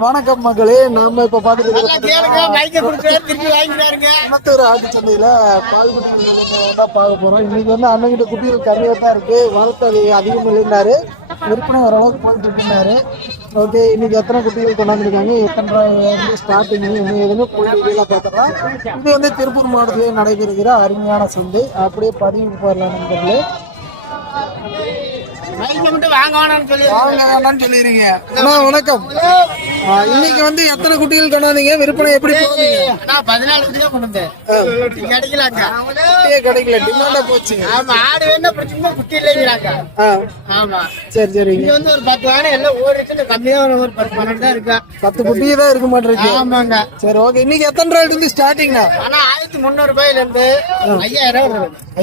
வணக்கம் மகளே நாம இப்ப பாத்துட்டு குணத்தூர் ஆட்டு சந்தையில பால் குட்டி தான் பார்க்க போறோம். இன்னைக்கு வந்து அண்ணன்கிட்ட குட்டிகள் கம்மியா தான் இருக்கு வளர்த்தது அதிகம் இல்லைன்னாரு. விற்பனை ஓரளவுக்கு போயிட்டு இருந்தாரு ஓகே இன்னைக்கு எத்தனை குட்டிகள் கொண்டாந்துருக்காங்க? எத்தனை ரூபாய் ஸ்டார்டிங் என்ன ஏதுன்னு போய் வீடியோல பார்த்துக்கலாம் இது வந்து திருப்பூர் மாவட்டத்திலே நடைபெறுகிற அருமையான சந்தை. அப்படியே பதிவு போயிடலாம் நண்பர்களே சொல்லிடுறீங்க அண்ணா வணக்கம். இன்னைக்கு வந்து எத்தனை குட்டிகள் கொண்டாந்தீங்க? விற்பனை எப்படி பதினாலு குட்டியே கொண்டு குட்டியே கிடைக்கல டிமாண்டா போச்சு. ஆமா ஆடு வேணா பிரச்சனை குட்டி ஆமா. சரி சரிங்க இங்க வந்து ஒரு பத்து வாரம் எல்லாம் ஓடிட்டு கம்மியா ஒரு பத்து பன்னெண்டு தான் இருக்கா. பத்து குட்டியே தான் இருக்க மாட்டிருக்கு. ஆமாங்க. சரி ஓகே இன்னைக்கு எத்தனை ரூபாயில இருந்து ஸ்டார்டிங்ண்ணா ஆனா ஆயிரத்தி முந்நூறு ரூபாயில இருந்து ஐயாயிரம்.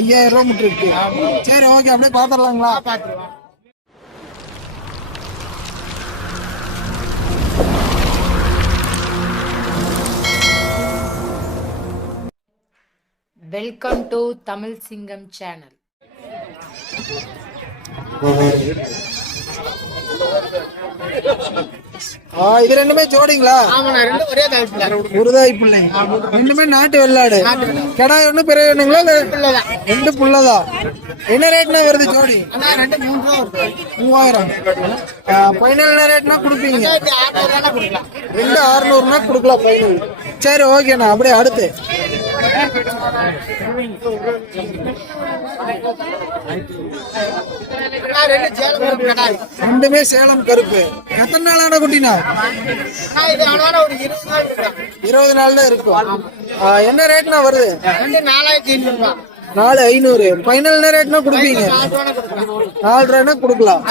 ஐயாயிரம் ரூபாய் மட்டும் இருக்கு சரி ஓகே அப்படியே பாத்துடலாங்களா பாத்துருவோம். வெல்கம் டு தமிழ் சிங்கம் சேனல் இது ரெண்டுமே ஜோடிங்களா? உருதாய் பிள்ளை. ரெண்டுமே நாட்டு வெள்ளாடு. கிடாய் ஒண்ணு ஒண்ணுங்களா பிள்ளைதான். ரெண்டு புள்ளதா? என்ன ரேட்னா வருது ஜோடி? மூவாயிரம். ஃபைனல் ரேட்னா கொடுப்பீங்க? ரெண்டு அறுநூறுனா கொடுக்கலாம் ஃபைனல் சரி ஓகேண்ணா அப்படியே அடுத்து. ரெண்டுமே சேலம் கருப்பு. எத்தனை நாளான குட்டினா? இருபது நாள் தான் இருக்கும் என்ன ரேட்னா வருது? ரெண்டு நாலாயிரத்தி ஐநூறு நாலு ஐநூறு. ஃபைனல் ரேட்னா கொடுப்பீங்க. நாலு ரூபாய்னா கொடுக்கலாம்.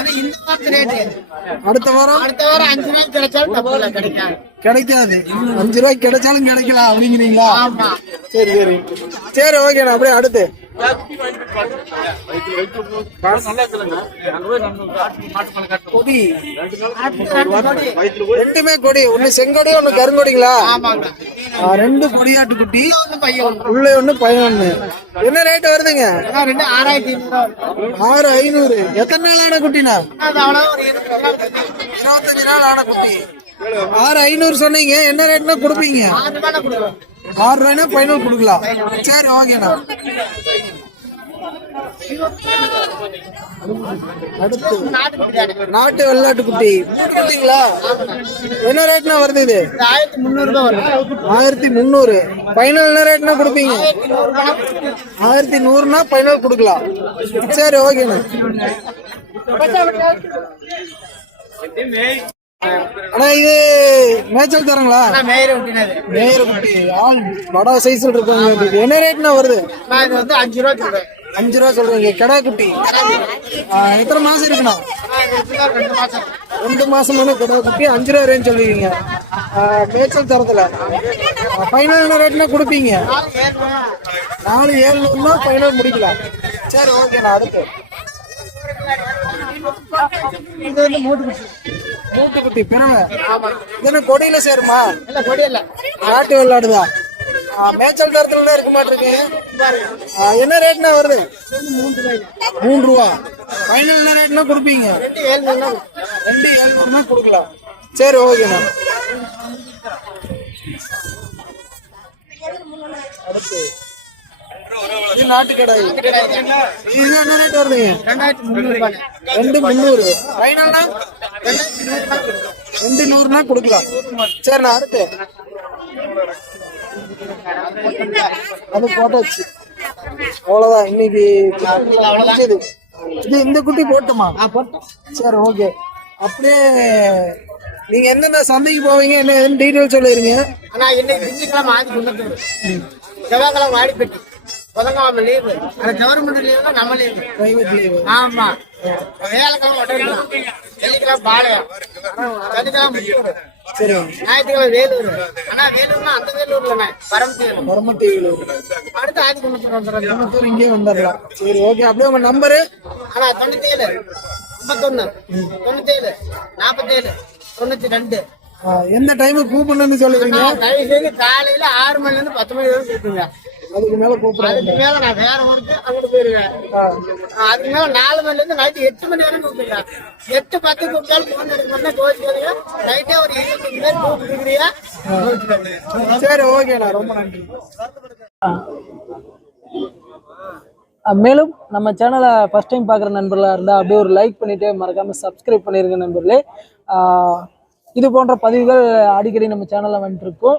அடுத்த வாரம்? அடுத்த வாரம் அஞ்சு கிடைச்சாலும் இல்லை கிடைக்காது. அஞ்சு ரூபாய்க்கு கிடைச்சாலும் கிடைக்கலாம் அப்படிங்கிறீங்களா? சரி சரி. சரி ஓகேண்ணா அப்படியே அடுத்து. கொடி. ரெண்டுமே கொடி. ஒண்ணு செங்கொடி ஒண்ணு கருங்கொடிங்களா? ரெண்டு கொடியாட்டு குட்டி. பையன் உள்ள ஒண்ணு பையன் என்ன ரேட் வருதுங்க? ரெண்டு ஆறாயிரத்தி ஆறு ஐநூறு. எத்தனை நாள் ஆன குட்டினா? நாள் இருபத்தஞ்சு நாள் ஆன குட்டி. ஆறு ஐநூறு சொன்னீங்க. என்ன ரேட்னா கொடுப்பீங்க? ஆறு கொடுக்கலாம் ரூபாய்னா பைனல் கொடுக்கலாம். சரி ஓகேண்ணா. நாட்டு நாட்டு வெள்ளாட்டு குட்டி. குட்டிங்களா என்ன ரேட்னா வருது இது? ஆயிரத்தி முந்நூறு ஆயிரத்தி முந்நூறு ஃபைனல் என்ன ரேட்னா கொடுப்பீங்க? ஆயிரத்தி நூறுனா ஃபைனல் கொடுக்கலாம். சரி ஓகேண்ணா அண்ணா இது மேய்ச்சல் தரங்களா? மேயர் குட்டி. ஆள் வட சைஸ்ல இருக்காங்க. இது என்ன ரேட்னா வருது? அஞ்சு ரூபா அஞ்சு ரூபா சொல்றீங்க. கிடா குட்டி. எத்தனை மாசம் எப்படிதான் ரெண்டு மாசம் ரெண்டு மாசமான கிடா குட்டி. அஞ்சு ரூபா ரேஞ்ச் சொல்லுவீங்க. மேய்ச்சல் தரத்துல. ஃபைனல் என்ன ரேட்னா கொடுப்பீங்க? நாலு ஏழு ரூபா நாலு ஏழுநூறுனா ஃபைனல் முடிக்கலாம். சரி ஓகேண்ணா அடுத்து. இது வந்து மூட்டு குச்சி மூட்டு குட்டி பிறவை இது என்ன கொடியில சேருமா? இல்ல கொடி இல்ல நாட்டு வெள்ளாடுதா? ஆ, மேய்ச்சல் தரத்துல இருக்க மாட்டிருக்கு. என்ன ரேட்னா வருது? மூணு ரூபா. ஃபைனல் என்ன ரேட்னா கொடுப்பீங்க? ரெண்டு ஏழ்நூறுனா ரெண்டு ஏழ்நூறுனா கொடுக்கலாம். சரி ஓகேண்ணா அடுத்து நாட்டு கடாய் இது என்ன ரேட் வருதுங்க ரெண்டு முந்நூறு. ஃபைனல்னா ரெண்டு நூறுனா கொடுக்கலாம். சரிண்ணா அடுத்து. அது போட்டாச்சு. அவ்வளவுதான். இன்னைக்கு முடிஞ்சது. இது. இந்த குட்டி போட்டுமா? சரி ஓகே அப்படியே நீங்க எந்தெந்த சந்தைக்கு போவீங்க என்ன டீட்டெயில் சொல்லிருங்க ஆனா இன்னைக்கு திங்கட்கிழமை ஆதி குண்டத்தூர் செவ்வாய்க்கிழமை வாடிப்பட்டி. புதன்கிழமை லீவு அந்த கவர்மெண்ட் லீவுனா நம்ம லீவு பிரைவேட் லீவு ஆமா. வேலைக்கிழமை ஒட்டலாம் வெள்ளிக்கிழமை பாளையம். சனிக்கிழமை சரி. ஞாயிற்றுக்கிழமை வேலூர். ஆனா வேலூர்னா அந்த வேலூர்ல அடுத்து ஆதி குண்டத்தூர் வந்துடுறது கோயம்புத்தூர் இங்கே வந்துடலாம் சரி ஓகே அப்படியே உங்க நம்பரு ஆனா தொண்ணூத்தேழு. ஐம்பத்தொன்னு. தொண்ணூத்தேழு. நாற்பத்தேழு தொண்ணூத்தி ரெண்டு எந்த டைமுக்கு கூப்பிடணும்னு சொல்லுவீங்க காலையில ஆறு மணில இருந்து பத்து மணி வரைக்கும் இருக்குங்க அதுக்கு மேல கூப்பிடுறாங்க அதுக்கு மேல நான் வேற ஊருக்கு அங்கிட்டு போயிருவேன். அதுக்கு மேல நாலு மணில இருந்து நைட்டு எட்டு மணி வரைக்கும் கூப்பிடுறேன் எட்டு பத்து கூப்பிட்டாலும் போன் எடுக்க பண்ண கோச்சுக்காதீங்க நைட்டே ஒரு இருபத்தஞ்சு பேர் கூப்பிட்டுருக்கிறியா சரி ஓகேண்ணா ரொம்ப நன்றி. மேலும் நம்ம சேனலை ஃபஸ்ட் டைம் பார்க்குற நண்பர்களாக இருந்தால் அப்படியே ஒரு லைக் பண்ணிவிட்டு மறக்காமல் சப்ஸ்கிரைப் பண்ணிருங்க நண்பர்களே. இது போன்ற பதிவுகள் அடிக்கடி நம்ம சேனலில் வந்துட்டுருக்கோம்